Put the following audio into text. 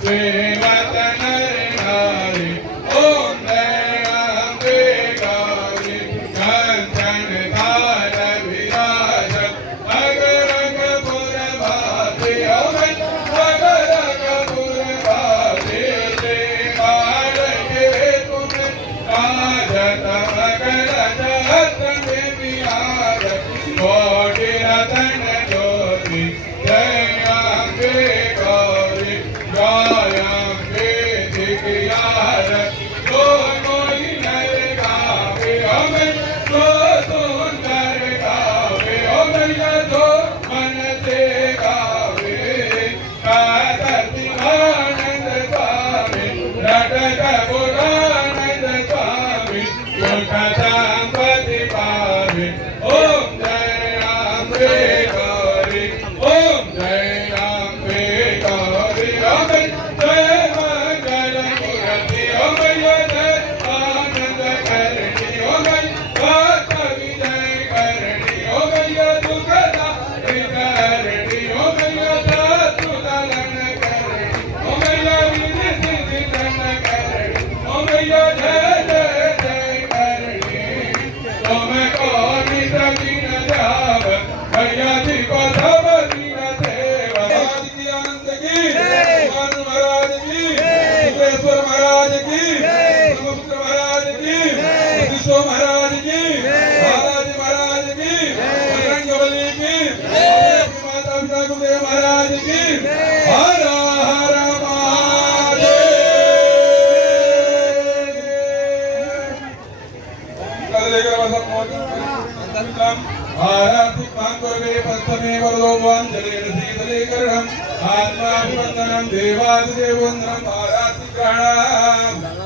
श्रीमत नर नारी ओम जय अम्बे गौरी कंचन काल विराजत अगरगपुर भाति अगरगपुर भाति श्री बाल के तुम राजत मकर जहत में विराजत कोटि रतन ज्योति जय अम्बे गौरी जय अम्बे दिव्यार जो कोई नर गावे अमर जो सुंदर गावे अमर जो मन से गावे कादति आनंद स्वामी रटक पुरानंद स्वामी सुख संपत्ति पावे ओम जय अम्बे गौरी ओम जय अम्बे गौरी अमर जय मंगल मूर्ति अमर जय आनंद करणी अमर भक्त विजय करणी अमर दुखदा करणी अमर शत्रु दलन करणी अमर विधि सिद्धि धन करणी अमर जय जय जय करणी तुम कौन सभी न जाव भैया जी को सब दीन सेव महाराज की आनंद की भगवान महाराज की सिद्धेश्वर महाराज की ब्रह्मपुत्र महाराज की विश्व महाराज की बालाजी महाराज की बजरंगबली की माता पिता गुरुदेव महाराज की हर हर महादेव आराधिक मांगोरे पस्तमे वरदोवांजलेन शीतलीकरणम् आत्माभिवन्दनं देवादिदेववन्दनम् आराधिक प्राणाम्